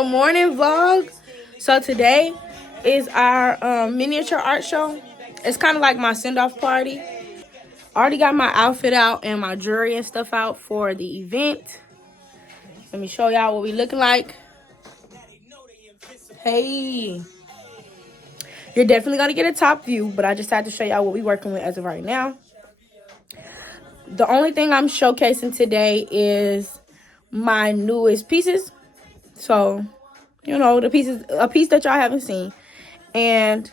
Good morning, vlog. So today is our miniature art show. It's kind of like my send-off party. I already got my outfit out and my jewelry and stuff out for the event. Let me show y'all what we looking like. Hey, you're definitely gonna get a top view, but I just had to show y'all what we working with as of right now. The only thing I'm showcasing today is my newest pieces. So, you know, a piece that y'all haven't seen, and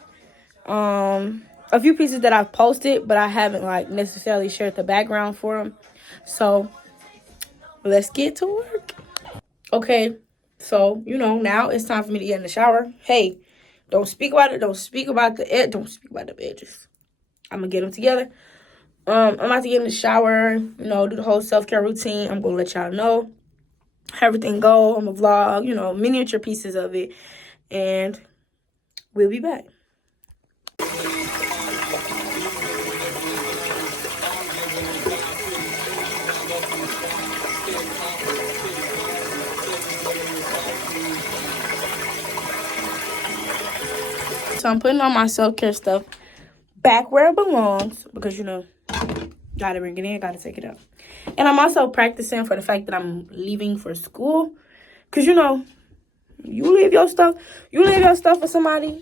a few pieces that I've posted, but I haven't like necessarily shared the background for them. So let's get to work. Okay, so you know now it's time for me to get in the shower. Hey, don't speak about it. Don't speak about the edges. I'm gonna get them together. I'm about to get in the shower. You know, do the whole self-care routine. I'm gonna let y'all know how everything go. I'm gonna vlog. You know, miniature pieces of it, and we'll be back. So I'm putting on my self-care stuff back where it belongs because, you know, gotta bring it in, gotta take it out. And I'm also practicing for the fact that I'm leaving for school because, you know, you leave your stuff for somebody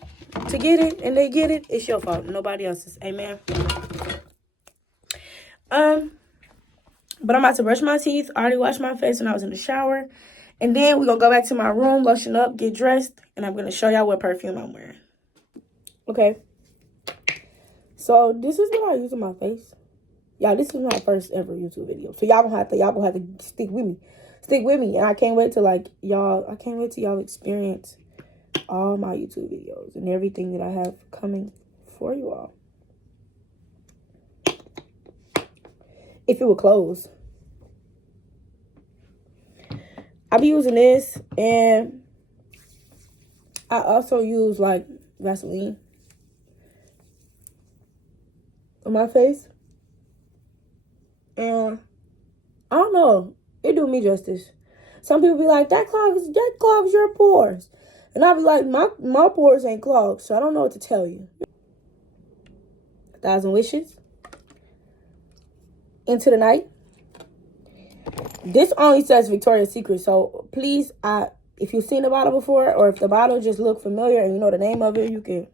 to get it and they get it, it's your fault, nobody else's. Amen. But I'm about to brush my teeth. I already washed my face when I was in the shower. And then we're gonna go back to my room, lotion up, get dressed, and I'm gonna show y'all what perfume I'm wearing. Okay. So this is what I use on my face. Y'all, this is my first ever YouTube video. So y'all gonna have to stick with me. Stick with me. And I can't wait till y'all experience all my YouTube videos and everything that I have coming for you all. If it would close. I'll be using this, and I also use like Vaseline on my face. And I don't know, it do me justice. Some people be like, that clogs your pores. And I'll be like, my pores ain't clogged, so I don't know what to tell you. 1,000 wishes. Into the night. This only says Victoria's Secret, so please, if you've seen the bottle before, or if the bottle just look familiar and you know the name of it, you can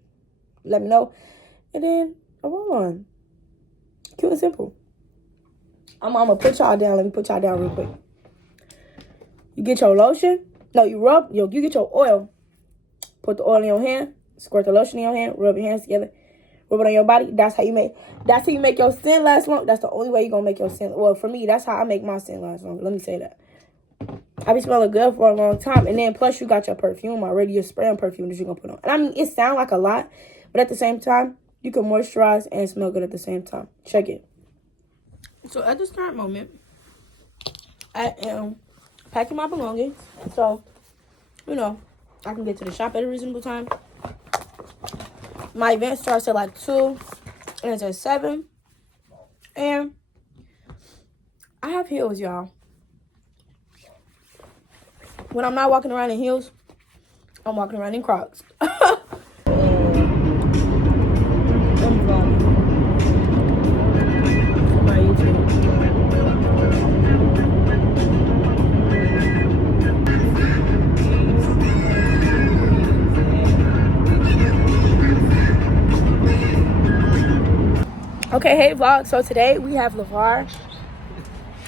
let me know. And then a roll-on. Cute and simple. I'm gonna put y'all down. Let me put y'all down real quick. You get your lotion. No, you get your oil. Put the oil in your hand. Squirt the lotion in your hand. Rub your hands together. Rub it on your body. That's how you make your skin last long. That's the only way you're gonna make your skin. Well, for me, that's how I make my skin last long. Let me say that. I be smelling good for a long time. And then plus you got your perfume already, your spray on perfume that you're gonna put on. And I mean, it sounds like a lot, but at the same time, you can moisturize and smell good at the same time. Check it. So at this current moment, I am packing my belongings. So, you know, I can get to the shop at a reasonable time. My event starts at like 2 and it's at 7. And I have heels, y'all. When I'm not walking around in heels, I'm walking around in Crocs. Okay, hey vlog. So today we have LeVar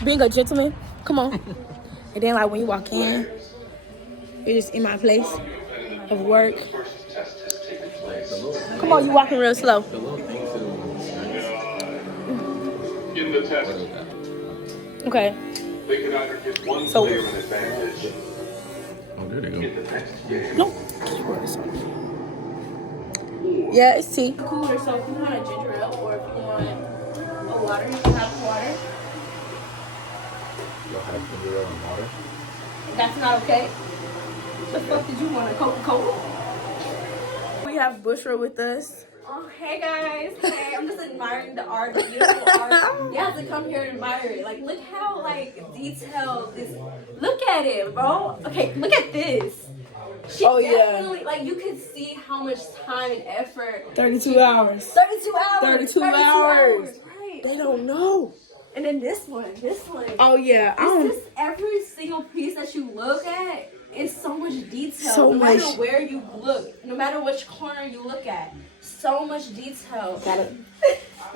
being a gentleman. Come on. And then like when you walk in, you're just in my place of work. Come on, you walking real slow. Okay. So. Oh, there they go. No. Yeah, it's tea. Cooler, so if you want a ginger ale or if you want a water, you can have water. Y'all have ginger ale and water? That's not okay. The fuck did you want, a Coca-Cola? We have Bushra with us. Oh, hey guys. Hey, I'm just admiring the art, the beautiful art. You have to come here and admire it. Like, look how, like, detailed this... Look at it, bro. Okay, look at this. She Oh, yeah. definitely, like, you could see how much time and effort. 32 hours. 32 hours. 32 hours. Right. They don't know. And then this one. Oh, yeah. It's just every single piece that you look at is so much detail. So no matter much. where you look, no matter which corner you look at, so much detail. Got it.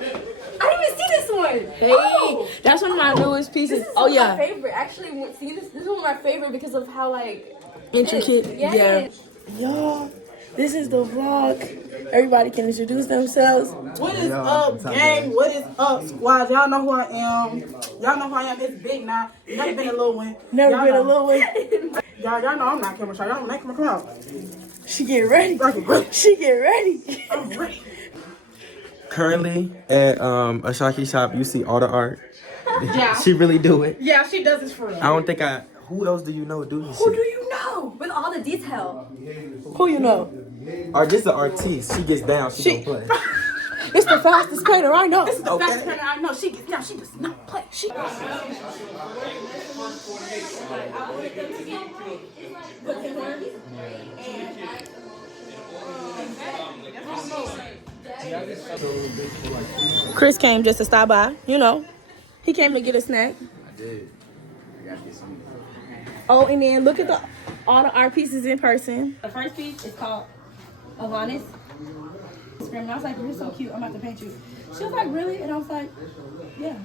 I didn't even see this one. Hey, Oh, that's one of my newest pieces. this is Oh, one of yeah. my favorite. Actually, see this is one of my favorite because of how like Intricate. Yes. Yeah. Y'all, this is the vlog. Everybody can introduce themselves. What is up, gang? What is up, squad? Y'all know who I am. Y'all know who I am. It's big now. Never been a little one. Never Y'all been a know. little one. Y'all know I'm not camera shy. Y'all don't make me come out. She get ready. I'm ready. She get ready. I'm ready. Currently at Ashaki shop, you see all the art. Yeah. She really do it. Yeah, she does this for real. I don't think I. Who else do you know do this Who do shit? you know with all the detail? Who you know? Or just an artiste. She gets down. She don't play. It's the fastest painter I know. This is the best painter I know. She gets down. She does not play. She. Chris came just to stop by. You know, he came to get a snack. I did. I got this one. Oh, and then look at all the art pieces in person. The first piece is called Avanis. And I was like, you're so cute. I'm about to paint you. She was like, really? And I was like, yeah.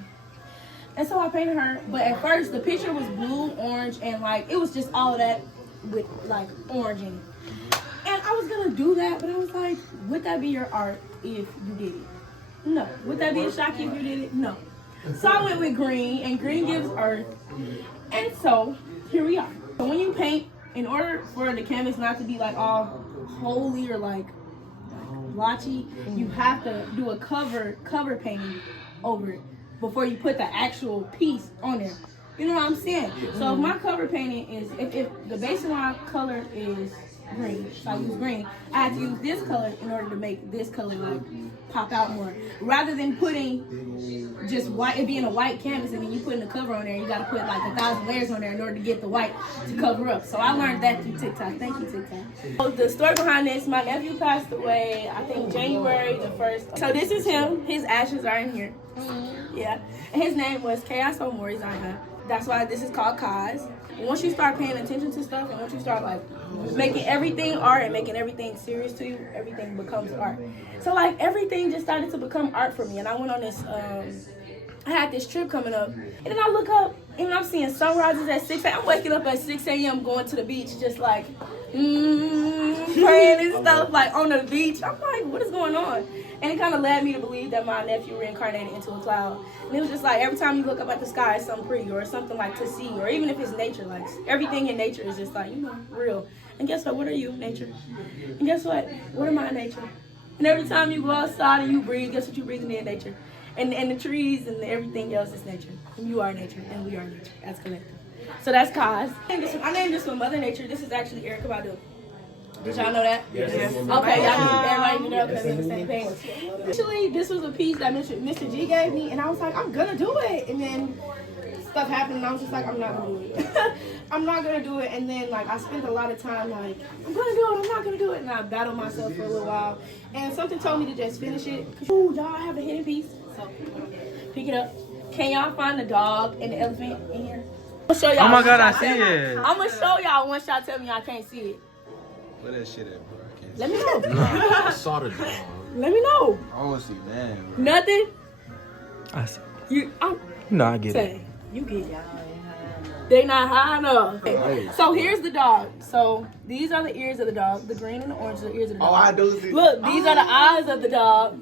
And so I painted her. But at first, the picture was blue, orange, and like, it was just all of that with like orange in it. And I was going to do that, but I was like, would that be your art if you did it? No. Would that be a Shaki if you did it? No. So I went with green, and green gives earth. And so, here we are. So when you paint, in order for the canvas not to be like all holy or like blotchy, you have to do a cover painting over it before you put the actual piece on there. You know what I'm saying? So if my cover painting is, if the baseline color is green, so I use green, I have to use this color in order to make this color like pop out more. Rather than putting just white, it being a white canvas and then you putting the cover on there, you gotta put like 1,000 layers on there in order to get the white to cover up. So I learned that through TikTok. Thank you, TikTok. So the story behind this, my nephew passed away, I think January the 1st. So this is him. His ashes are in here. Yeah. And his name was Chaos Omori Zaina. That's why this is called Kaz. Once you start paying attention to stuff and once you start like making everything art and making everything serious to you, everything becomes art. So like everything just started to become art for me. And I went on this, I had this trip coming up. And then I look up and I'm seeing sunrises at 6 a.m. I'm waking up at 6 a.m. going to the beach just like, praying and stuff like on the beach. I'm like, what is going on? And it kind of led me to believe that my nephew reincarnated into a cloud. And it was just like every time you look up at the sky, it's something pretty or something like to see, or even if it's nature, like everything in nature is just like, you know, real. And guess what? What are you, nature? And guess what? What am I, nature? And every time you go outside and you breathe, guess what you're breathing in, nature? And the trees and everything else is nature. And you are nature, and we are nature as collective. So that's Kaz. I named this one Mother Nature. This is actually Erykah Badu. Did y'all know that? Yes. Okay, y'all, everybody know because we're on the same page. Actually, this was a piece that Mr. G gave me, and I was like, I'm gonna do it. And then stuff happened, and I was just like, I'm not gonna do it. I'm not gonna do it. And then like I spent a lot of time like, I'm gonna do it. I'm not gonna do it. And I battled myself for a little while. And something told me to just finish it. Ooh, y'all have a hidden piece. So pick it up. Can y'all find the dog and the elephant in here? I'm gonna show y'all. Oh my God, I see it. I'm gonna show y'all once y'all tell me y'all can't see it. Where that shit at, bro? I can't Let me know. I saw the dog. Let me know. I don't see man, bro. Nothing. I see. I'm No, I get it. saying you get it. They not high enough. So here's the dog. So these are the ears of the dog. The green and the orange are the ears of the dog. Oh, I do see. Look, these are the eyes of the dog.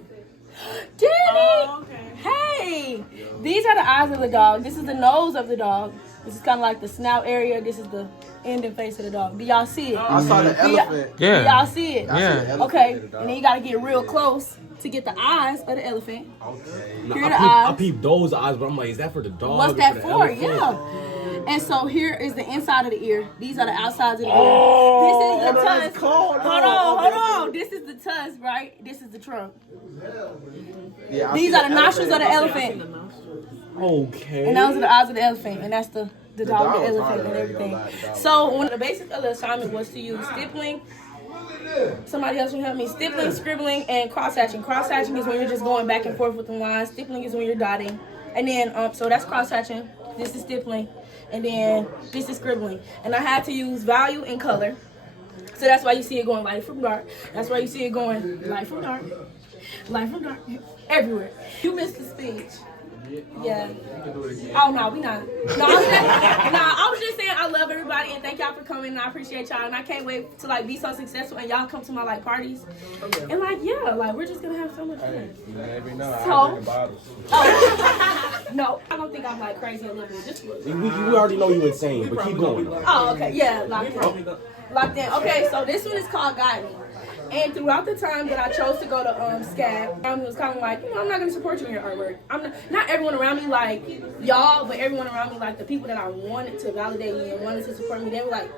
Danny! Hey! These are the eyes of the dog. This is the nose of the dog. This is kind of like the snout area. This is the end and face of the dog. Do y'all see it? I saw the elephant. Do Yeah. y'all see it? I see the elephant Okay. and the dog. And then you got to get real close to get the eyes of the elephant. Okay. No, Here are the I eyes. peep those eyes, but I'm like, is that for the dog? What's or that the for? elephant? Yeah. And so here is the inside of the ear. These are the outsides of the ear. This is the tusk. Hold on. This is the tusk, right? This is the trunk. Yeah, I These see are the nostrils of the elephant. Okay. And those are the eyes of the elephant. And that's the the dog, the was elephant, hard and already, everything. gonna lie, the dog So one of the basics of the assignment was to use stippling. Somebody else will help me. Stippling, scribbling, and cross-hatching. Cross-hatching is when you're just going back and forth with the lines. Stippling is when you're dotting. And then, so that's cross-hatching. This is stippling. And then this is scribbling. And I had to use value and color. So that's why you see it going light from dark. That's why you see it going light from dark. Light from dark. Everywhere. You missed the speech. Yeah. Oh no, we not. No, I was just saying I love everybody and thank y'all for coming and I appreciate y'all and I can't wait to like be so successful and y'all come to my like parties and like yeah, like we're just gonna have so much fun. You never know. So, I bring the bottles. Oh, no, I don't think I'm like crazy a little bit. Just We already know you insane, but keep going. oh, okay, yeah, locked in. Locked in. Okay, so this one is called Guide Me. And throughout the time that I chose to go to SCAD, it was kind of like, I'm not going to support you in your artwork. I'm not everyone around me like y'all, but everyone around me like the people that I wanted to validate me and wanted to support me. They were like,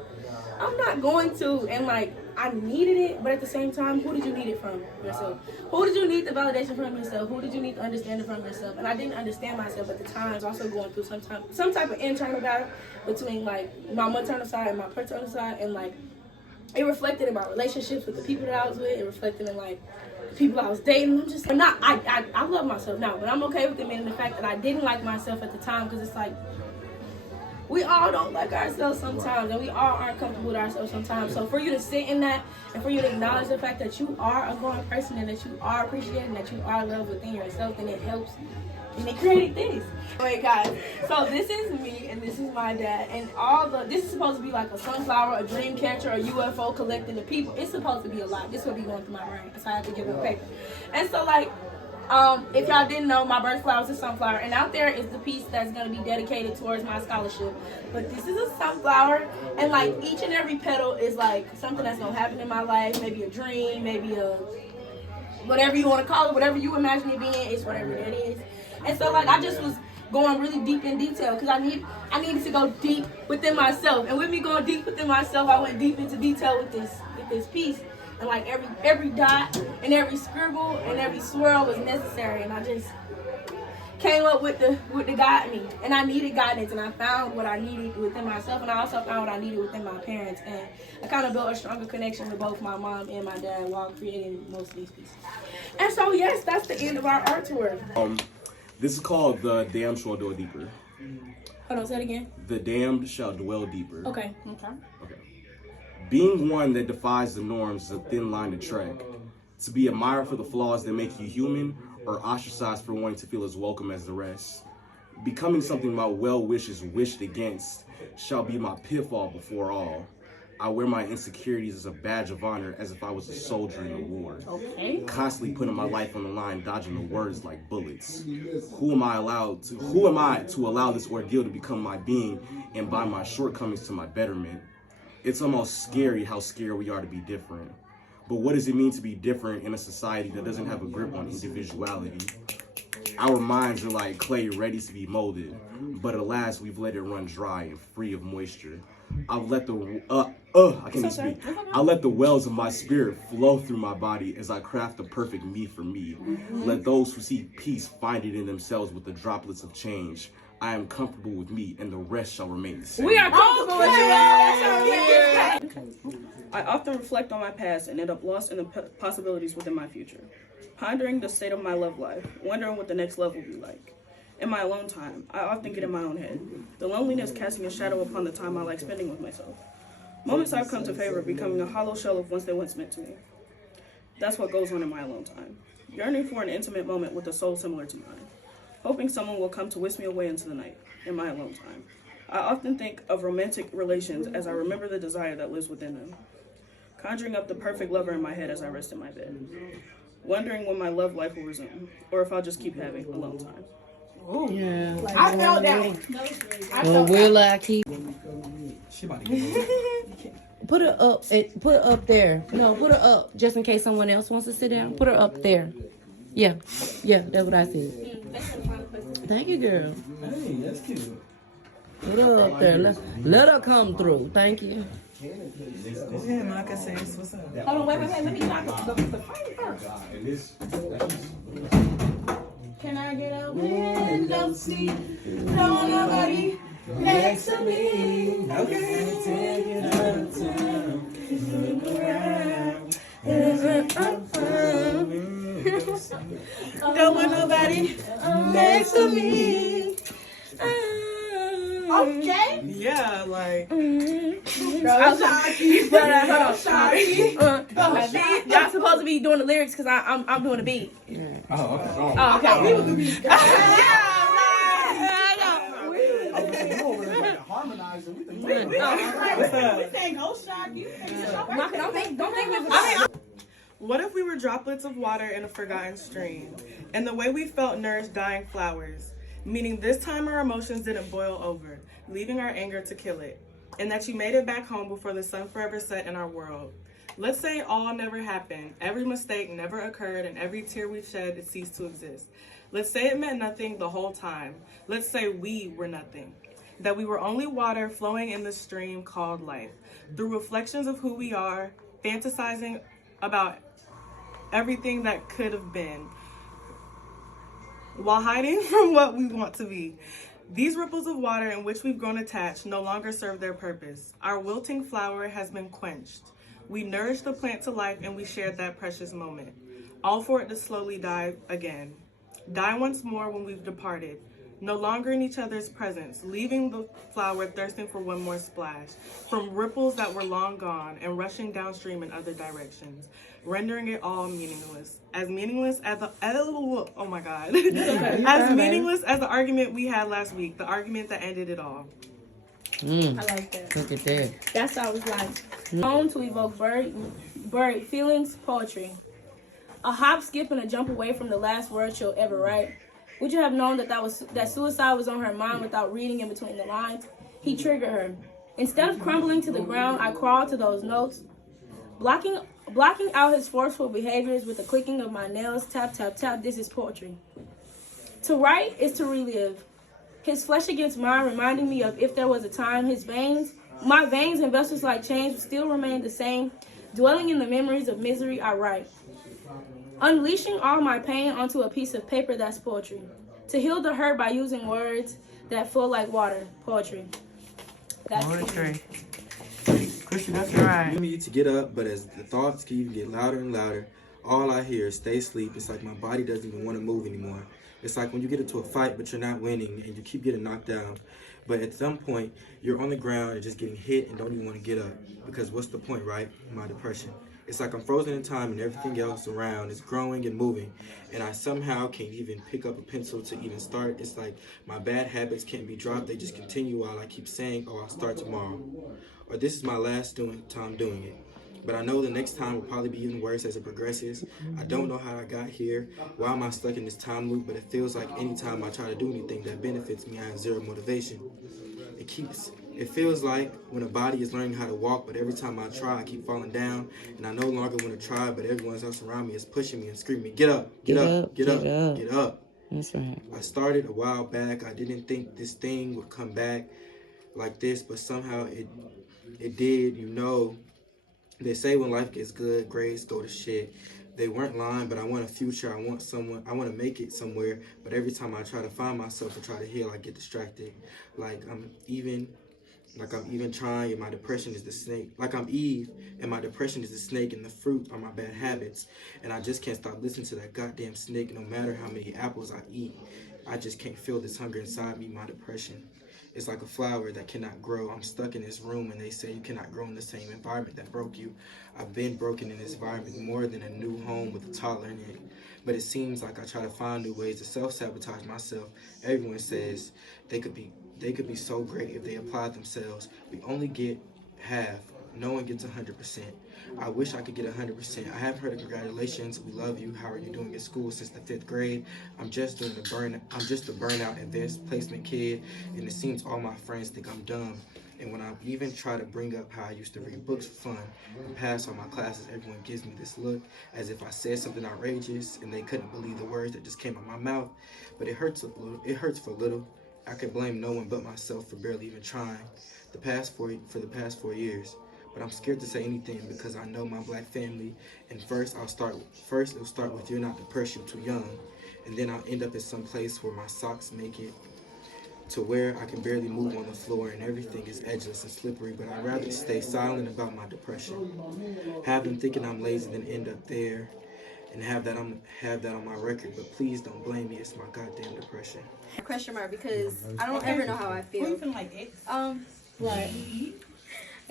I'm not going to. And like, I needed it, but at the same time, who did you need it from? Yourself. Who did you need the validation from yourself? Who did you need the understanding from yourself? And I didn't understand myself at the time. I was also going through some type of internal battle between like my maternal side and my paternal side, and like it reflected in my relationships with the people that I was with. It reflected in like the people I was dating. I'm just not. I love myself now, but I'm okay with admitting the fact that I didn't like myself at the time because it's like we all don't like ourselves sometimes, and we all aren't comfortable with ourselves sometimes. So for you to sit in that and for you to acknowledge the fact that you are a growing person and that you are appreciated and that you are loved within yourself, then it helps. And they created this. Wait, guys. So this is me and this is my dad. And this is supposed to be like a sunflower, a dream catcher, a UFO collecting the people. It's supposed to be a lot. This will be going through my brain. So I have to give it paper. And so like, if y'all didn't know, my birth flower is a sunflower. And out there is the piece that's going to be dedicated towards my scholarship. But this is a sunflower. And like each and every petal is like something that's going to happen in my life. Maybe a dream, maybe a whatever you want to call it, whatever you imagine it being, it's whatever that is. And so like I just was going really deep in detail because I needed to go deep within myself. And with me going deep within myself, I went deep into detail with this piece. And like every dot and every scribble and every swirl was necessary. And I just came up with the guide me. And I needed guidance, and I found what I needed within myself, and I also found what I needed within my parents. And I kind of built a stronger connection with both my mom and my dad while creating most of these pieces. And so yes, that's the end of our art tour. This is called The Damned Shall Dwell Deeper. Hold on, say it again. The damned shall dwell deeper. Okay. Being one that defies the norms is a thin line to trek. To be admired for the flaws that make you human, or ostracized for wanting to feel as welcome as the rest. Becoming something my well wishes wished against shall be my pitfall before all. I wear my insecurities as a badge of honor, as if I was a soldier in a war. Okay. Constantly putting my life on the line, dodging the words like bullets. Who am I to allow this ordeal to become my being and by my shortcomings to my betterment? It's almost scary how scared we are to be different. But what does it mean to be different in a society that doesn't have a grip on individuality? Our minds are like clay ready to be molded, but alas, we've let it run dry and free of moisture. I've let the I can't even speak. I let the wells of my spirit flow through my body as I craft the perfect me for me. Let those who seek peace find it in themselves with the droplets of change. I am comfortable with me, and the rest shall remain the same. We are comfortable with you. I often reflect on my past and end up lost in the possibilities within my future. Pondering the state of my love life, wondering what the next love will be like. In my alone time, I often get in my own head, the loneliness casting a shadow upon the time I like spending with myself. Moments I've come to favor becoming a hollow shell of once they once meant to me. That's what goes on in my alone time. Yearning for an intimate moment with a soul similar to mine. Hoping someone will come to whisk me away into the night, in my alone time. I often think of romantic relations as I remember the desire that lives within them. Conjuring up the perfect lover in my head as I rest in my bed. Wondering when my love life will resume, or if I'll just keep having alone time. Ooh. Yeah. I felt that. Well, will I keep? She about to get Put her up. Put her up there. No, put her up just in case someone else wants to sit down. Put her up there. Yeah, that's what I said. Thank you, girl. Hey, that's cute. Put her up there. Let her come through. Thank you. Yeah, Monica says, what's up? Hold on, wait. Let me knock the frame first. Can I get a window seat? No, nobody next to me. Okay. Take it out of town. Look around. Don't want nobody next to me. Okay. Yeah, like. Y'all supposed to be doing the lyrics because I'm doing the beat. Oh, okay. Oh, okay. What if we were droplets of water in a forgotten stream, and the way we felt nourished dying flowers, meaning this time our emotions didn't boil over, leaving our anger to kill it, and that you made it back home before the sun forever set in our world. Let's say all never happened, every mistake never occurred, and every tear we've shed it ceased to exist. Let's say it meant nothing the whole time. Let's say we were nothing. That we were only water flowing in the stream called life, through reflections of who we are, fantasizing about everything that could have been, while hiding from what we want to be. These ripples of water in which we've grown attached no longer serve their purpose. Our wilting flower has been quenched. We nourished the plant to life and we shared that precious moment, all for it to slowly die again. Die once more when we've departed, no longer in each other's presence, leaving the flower thirsting for one more splash, from ripples that were long gone and rushing downstream in other directions, rendering it all meaningless. As meaningless as the oh my god. As meaningless as the argument we had last week, the argument that ended it all. I like that. Look at that. That's how it's like. Home to evoke buried feelings, poetry. A hop, skip, and a jump away from the last word she'll ever write. Would you have known that suicide was on her mind without reading in between the lines? He triggered her. Instead of crumbling to the ground, I crawled to those notes, blocking out his forceful behaviors with the clicking of my nails. Tap, tap, tap. This is poetry. To write is to relive. His flesh against mine, reminding me of if there was a time, my veins and vessels like chains still remain the same. Dwelling in the memories of misery, I write. Unleashing all my pain onto a piece of paper, that's poetry. To heal the hurt by using words that flow like water, poetry. That's poetry. Christian, that's right. You need to get up, but as the thoughts keep get louder and louder, all I hear is stay asleep. It's like my body doesn't even want to move anymore. It's like when you get into a fight, but you're not winning, and you keep getting knocked down. But at some point, you're on the ground and just getting hit and don't even want to get up. Because what's the point, right? My depression. It's like I'm frozen in time and everything else around is growing and moving. And I somehow can't even pick up a pencil to even start. It's like my bad habits can't be dropped. They just continue while I keep saying, oh, I'll start tomorrow. Or this is my last time doing it. But I know the next time will probably be even worse as it progresses. I don't know how I got here. Why am I stuck in this time loop? But it feels like anytime I try to do anything that benefits me, I have zero motivation. It feels like when a body is learning how to walk, but every time I try, I keep falling down, and I no longer want to try, but everyone else around me is pushing me and screaming, get up, get up, get up, get up. That's right. I started a while back. I didn't think this thing would come back like this, but somehow it did. You know, they say when life gets good, grades go to shit. They weren't lying, but I want a future. I want to make it somewhere, but every time I try to find myself and try to heal, I get distracted. Like I'm even trying, and my depression is the snake. Like I'm Eve, and my depression is the snake, and the fruit are my bad habits. And I just can't stop listening to that goddamn snake, no matter how many apples I eat. I just can't feel this hunger inside me, my depression. It's like a flower that cannot grow. I'm stuck in this room, and they say you cannot grow in the same environment that broke you. I've been broken in this environment more than a new home with a toddler in it. But it seems like I try to find new ways to self-sabotage myself. Everyone says they could be so great if they applied themselves. We only get half. No one gets 100%. I wish I could get 100%. I have heard of congratulations. We love you. How are you doing at school since the 5th grade? I'm just a burnout advanced placement kid, and it seems all my friends think I'm dumb. And when I even try to bring up how I used to read books for fun and pass all my classes, everyone gives me this look as if I said something outrageous and they couldn't believe the words that just came out of my mouth. But it hurts a little. It hurts for a little. I can blame no one but myself for barely even trying for the past 4 years. But I'm scared to say anything because I know my black family. And first it'll start with you're not depressed, you're too young. and then I'll end up in some place where my socks make it to where I can barely move on the floor and everything is edgeless and slippery, but I'd rather stay silent about my depression. Have them thinking I'm lazy than end up there and have that on my record, but please don't blame me, it's my goddamn depression. Question mark, because I don't ever know how I feel.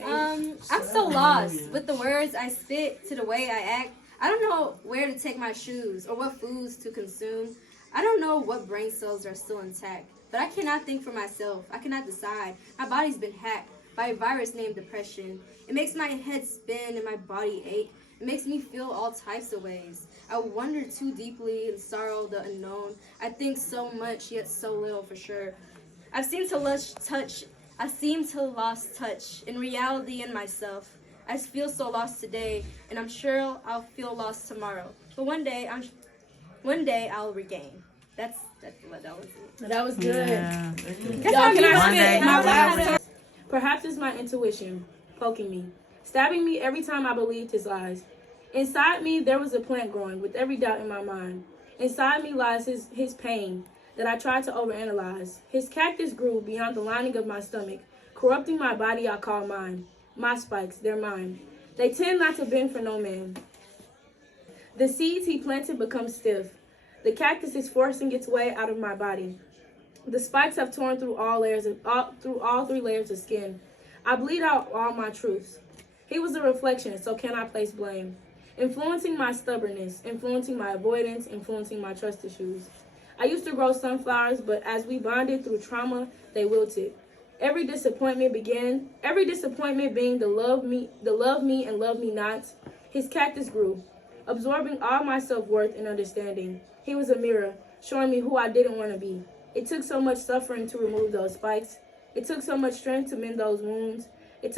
I'm so lost with the words I spit to the way I act. I don't know where to take my shoes or what foods to consume. I don't know what brain cells are still intact, but I cannot think for myself. I cannot decide. My body's been hacked by a virus named depression. It makes my head spin and my body ache. It makes me feel all types of ways. I wonder too deeply in sorrow, the unknown. I think so much, yet so little for sure. I seem to lost touch in reality and myself. I feel so lost today, and I'm sure I'll feel lost tomorrow. But one day I'll regain. That's what that was. That was good. Yeah. Y'all, can I spit my last? Perhaps it's my intuition poking me, stabbing me every time I believed his lies. Inside me, there was a plant growing with every doubt in my mind. Inside me lies his pain that I tried to overanalyze. His cactus grew beyond the lining of my stomach, corrupting my body I call mine. My spikes, they're mine. They tend not to bend for no man. The seeds he planted become stiff. The cactus is forcing its way out of my body. The spikes have torn through all 3 layers of skin. I bleed out all my truths. He was a reflection, so can I place blame? Influencing my stubbornness, influencing my avoidance, influencing my trust issues. I used to grow sunflowers, but as we bonded through trauma, they wilted. Every disappointment being the love me and love me not. His cactus grew, absorbing all my self-worth and understanding. He was a mirror, showing me who I didn't want to be. It took so much suffering to remove those spikes. It took so much strength to mend those wounds. It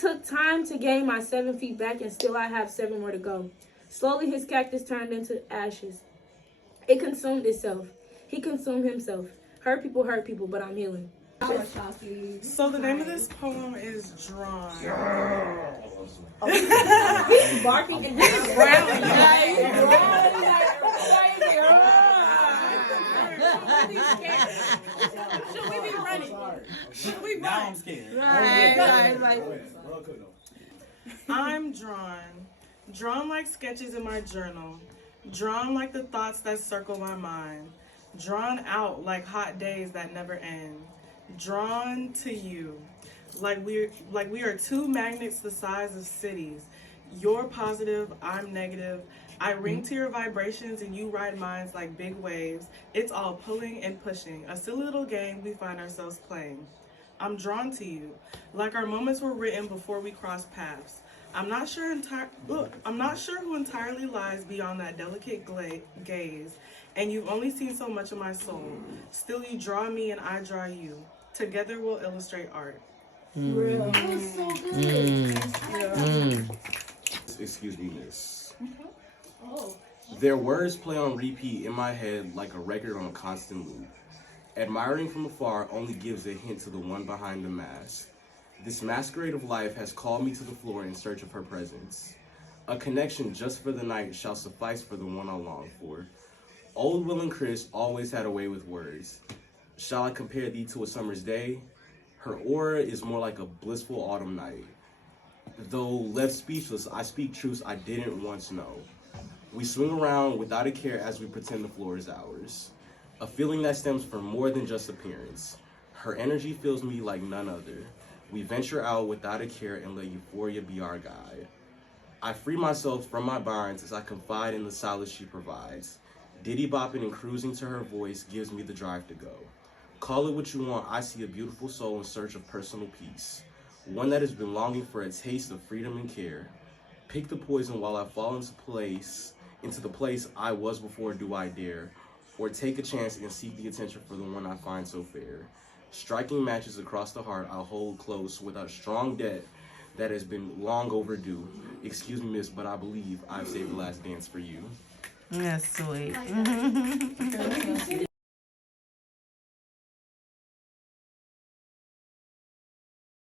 took time to gain my 7 feet back, and still I have 7 more to go. Slowly, his cactus turned into ashes. It consumed itself. He consumed himself. Hurt people, but I'm healing. So the name of this poem is Drawn. He's barking and he's growling. Should we be running? Should we run? Now I'm scared. Right. I'm drawn like sketches in my journal, drawn like the thoughts that circle my mind, drawn out like hot days that never end, drawn to you, like we are 2 magnets the size of cities. You're positive, I'm negative. I ring to your vibrations and you ride mine like big waves. It's all pulling and pushing, a silly little game we find ourselves playing. I'm drawn to you, like our moments were written before we crossed paths. I'm not sure who entirely lies beyond that delicate gaze, and you've only seen so much of my soul. Still, you draw me and I draw you. Together, we'll illustrate art. Real. That was so good. Excuse me, miss. Their words play on repeat in my head like a record on a constant loop. Admiring from afar only gives a hint to the one behind the mask. This masquerade of life has called me to the floor in search of her presence. A connection just for the night shall suffice for the one I long for. Old Will and Chris always had a way with words. Shall I compare thee to a summer's day? Her aura is more like a blissful autumn night. Though left speechless, I speak truths I didn't once know. We swing around without a care as we pretend the floor is ours. A feeling that stems from more than just appearance. Her energy fills me like none other. We venture out without a care and let euphoria be our guide. I free myself from my binds as I confide in the solace she provides. Diddy bopping and cruising to her voice gives me the drive to go. Call it what you want, I see a beautiful soul in search of personal peace. One that has been longing for a taste of freedom and care. Pick the poison while I fall into the place I was before do I dare. Or take a chance and seek the attention for the one I find so fair. Striking matches across the heart I'll hold close without strong debt that has been long overdue. Excuse me, miss, but I believe I've saved the last dance for you. That's sweet.